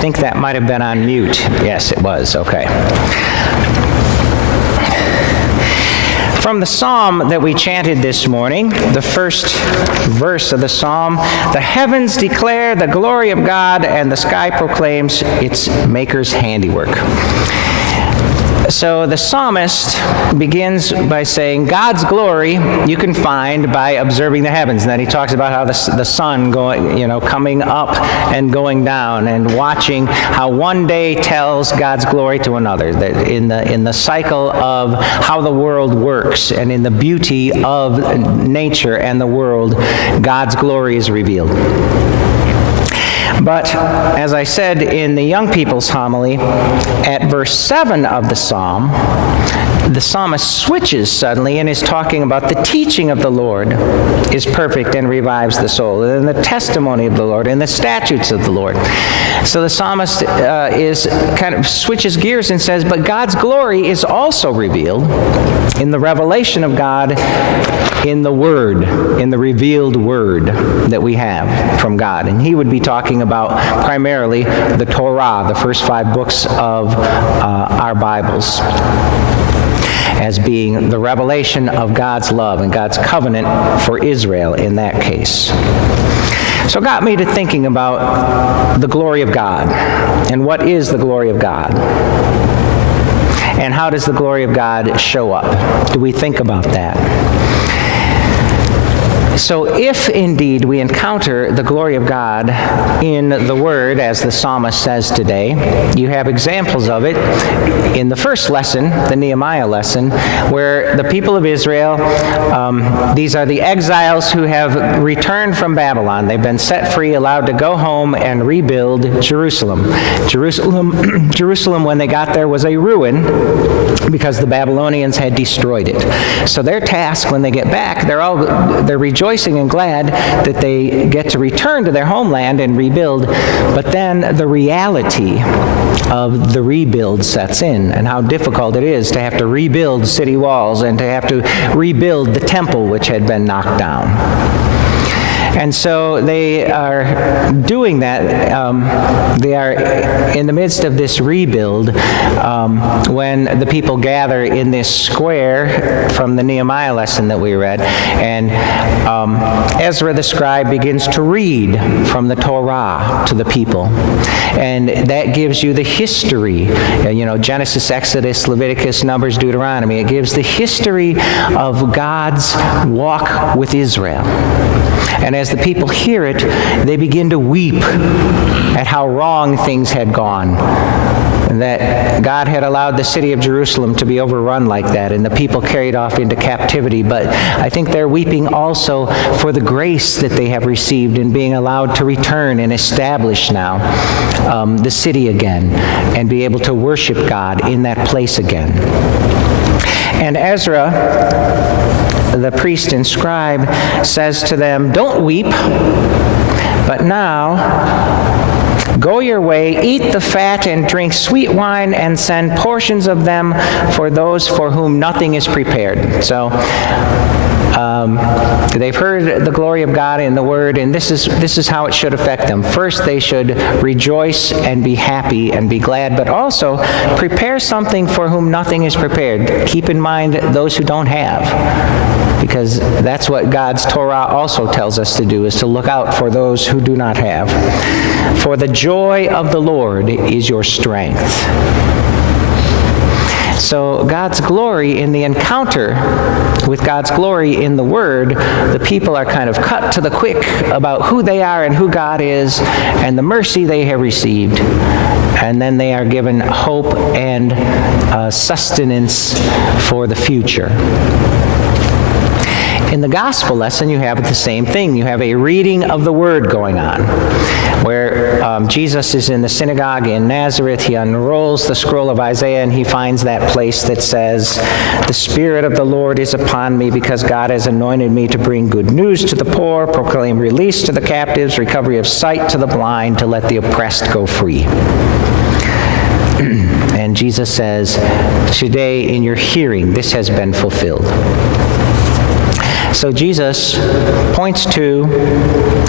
think that might have been on mute. Yes, it was. Okay. From the psalm that we chanted this morning, the first verse of the psalm, the heavens declare the glory of God, and the sky proclaims its maker's handiwork. So the psalmist begins by saying God's glory you can find by observing the heavens. And then he talks about how the sun coming up and going down, and watching how one day tells God's glory to another. That in the cycle of how the world works and in the beauty of nature and the world, God's glory is revealed. But, as I said in the young people's homily, at verse 7 of the psalm, the psalmist switches suddenly and is talking about the teaching of the Lord is perfect and revives the soul, and the testimony of the Lord and the statutes of the Lord. So the psalmist switches gears and says, but God's glory is also revealed in the revelation of God in the Word, in the revealed Word that we have from God. And he would be talking about primarily the Torah, the first 5 books of our Bibles, as being the revelation of God's love and God's covenant for Israel in that case. So it got me to thinking about the glory of God, and what is the glory of God? And how does the glory of God show up? Do we think about that? So if indeed we encounter the glory of God in the Word, as the psalmist says today, you have examples of it in the first lesson, the Nehemiah lesson, where the people of Israel, these are the exiles who have returned from Babylon. They've been set free, allowed to go home and rebuild Jerusalem. Jerusalem, when they got there, was a ruin because the Babylonians had destroyed it. So their task when they get back, they're rejoicing and glad that they get to return to their homeland and rebuild, but then the reality of the rebuild sets in, and how difficult it is to have to rebuild city walls and to have to rebuild the temple which had been knocked down. And so they are doing that. They are in the midst of this rebuild when the people gather in this square from the Nehemiah lesson that we read. And Ezra the scribe begins to read from the Torah to the people. And that gives you the history, Genesis, Exodus, Leviticus, Numbers, Deuteronomy. It gives the history of God's walk with Israel. And as the people hear it, they begin to weep at how wrong things had gone, and that God had allowed the city of Jerusalem to be overrun like that, and the people carried off into captivity. But I think they're weeping also for the grace that they have received in being allowed to return and establish now the city again, and be able to worship God in that place again. And Ezra, the priest and scribe, says to them, "Don't weep, but now go your way, eat the fat and drink sweet wine, and send portions of them for those for whom nothing is prepared." So they've heard the glory of God in the Word, and this is how it should affect them. First, they should rejoice and be happy and be glad, but also prepare something for whom nothing is prepared. Keep in mind those who don't have, because that's what God's Torah also tells us to do, is to look out for those who do not have. For the joy of the Lord is your strength. So God's glory in the encounter with God's glory in the Word, the people are kind of cut to the quick about who they are and who God is and the mercy they have received. And then they are given hope and sustenance for the future. In the gospel lesson, you have the same thing. You have a reading of the Word going on, where Jesus is in the synagogue in Nazareth. He unrolls the scroll of Isaiah, and he finds that place that says, "The Spirit of the Lord is upon me, because God has anointed me to bring good news to the poor, proclaim release to the captives, recovery of sight to the blind, to let the oppressed go free." And Jesus says, "Today in your hearing, this has been fulfilled." So Jesus points to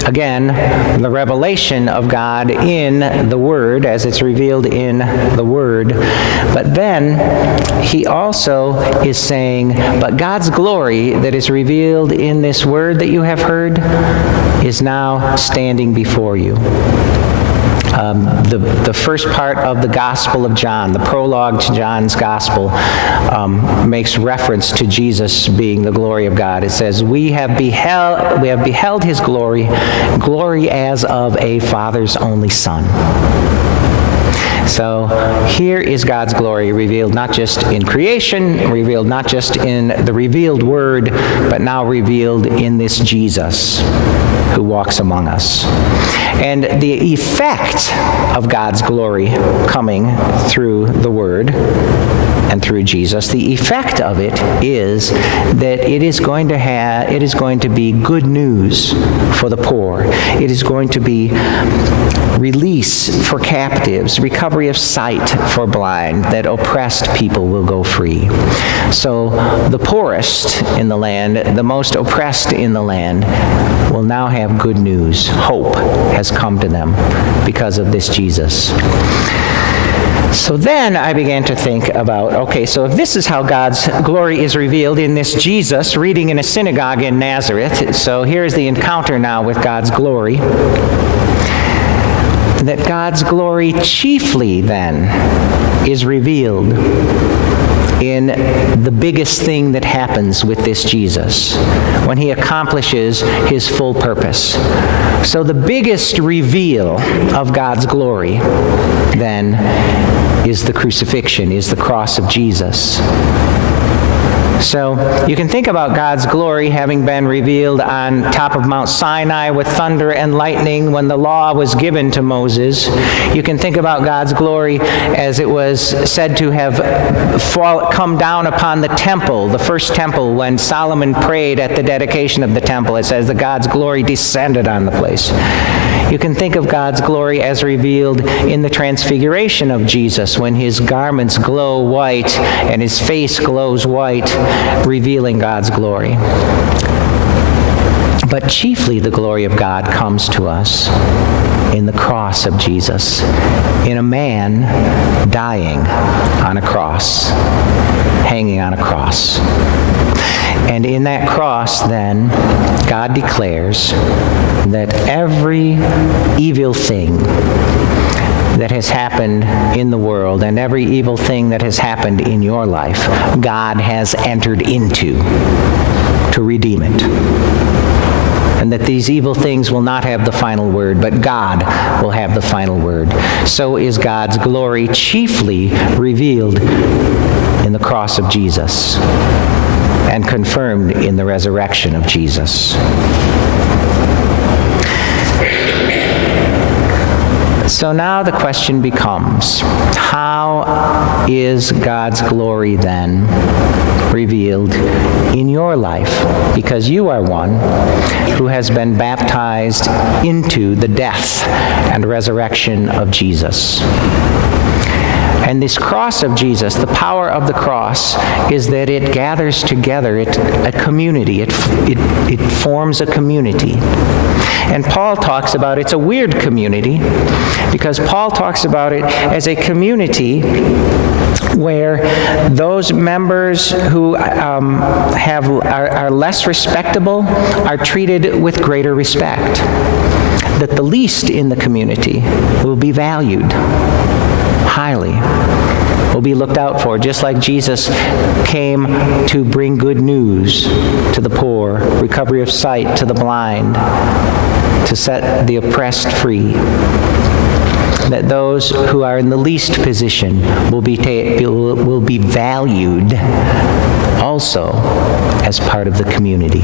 Again, the revelation of God in the Word, as it's revealed in the Word. But then he also is saying, but God's glory that is revealed in this Word that you have heard is now standing before you. The first part of the Gospel of John, the prologue to John's Gospel, makes reference to Jesus being the glory of God. It says, we have beheld his glory as of a Father's only Son. So here is God's glory revealed not just in creation, revealed not just in the revealed Word, but now revealed in this Jesus who walks among us. And the effect of God's glory coming through the Word and through Jesus, the effect of it is that it is going to be good news for the poor. It is going to be release for captives, recovery of sight for blind, that oppressed people will go free. So the poorest in the land, the most oppressed in the land, will now have good news. Hope has come to them because of this Jesus. So then I began to think about, okay, so if this is how God's glory is revealed in this Jesus, reading in a synagogue in Nazareth, so here's the encounter now with God's glory, that God's glory chiefly then is revealed in the biggest thing that happens with this Jesus, when he accomplishes his full purpose. So the biggest reveal of God's glory then is the crucifixion, is the cross of Jesus. So you can think about God's glory having been revealed on top of Mount Sinai with thunder and lightning when the law was given to Moses. You can think about God's glory as it was said to have come down upon the temple, the first temple, when Solomon prayed at the dedication of the temple. It says that God's glory descended on the place. You can think of God's glory as revealed in the transfiguration of Jesus, when his garments glow white and his face glows white, revealing God's glory. But chiefly the glory of God comes to us in the cross of Jesus, in a man dying on a cross, hanging on a cross. And in that cross, then, God declares that every evil thing that has happened in the world and every evil thing that has happened in your life, God has entered into to redeem it. And that these evil things will not have the final word, but God will have the final word. So is God's glory chiefly revealed in the cross of Jesus and confirmed in the resurrection of Jesus. So now the question becomes, how is God's glory then revealed in your life? Because you are one who has been baptized into the death and resurrection of Jesus. And this cross of Jesus, the power of the cross, is that it gathers together a community. It forms a community. And Paul talks about it's a weird community, because Paul talks about it as a community where those members who are less respectable are treated with greater respect. That the least in the community will be valued highly, will be looked out for, just like Jesus came to bring good news to the poor, recovery of sight to the blind, to set the oppressed free. That those who are in the least position will be valued also as part of the community.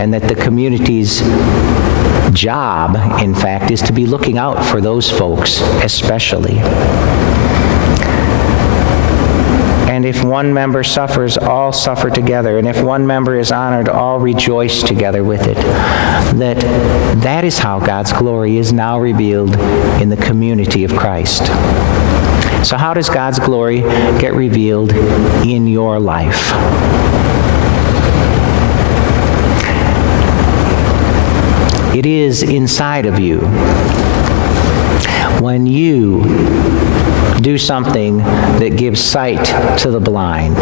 And that the community's job, in fact, is to be looking out for those folks especially. And if one member suffers, all suffer together. And if one member is honored, all rejoice together with it. That is how God's glory is now revealed in the community of Christ. So how does God's glory get revealed in your life? It is inside of you. When you do something that gives sight to the blind,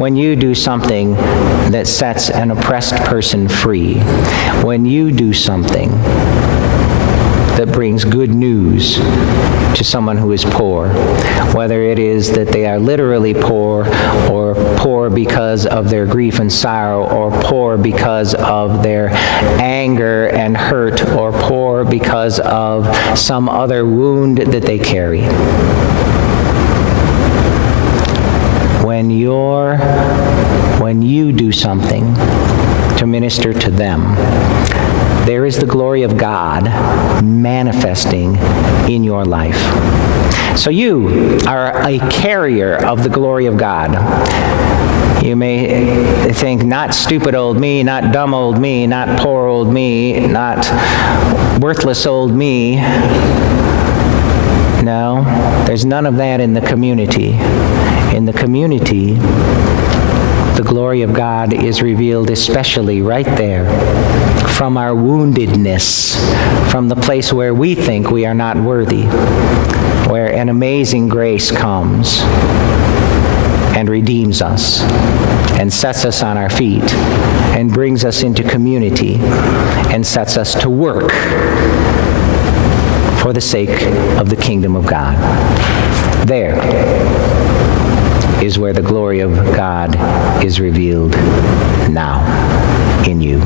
when you do something that sets an oppressed person free, when you do something that brings good news to someone who is poor, whether it is that they are literally poor, or poor because of their grief and sorrow, or poor because of their anger and hurt, or poor because of some other wound that they carry. When you do something to minister to them, there is the glory of God manifesting in your life. So you are a carrier of the glory of God. You may think, not stupid old me, not dumb old me, not poor old me, not worthless old me. No, there's none of that in the community. In the community, the glory of God is revealed especially right there, from our woundedness, from the place where we think we are not worthy, where an amazing grace comes and redeems us and sets us on our feet and brings us into community and sets us to work for the sake of the kingdom of God. There is where the glory of God is revealed now in you.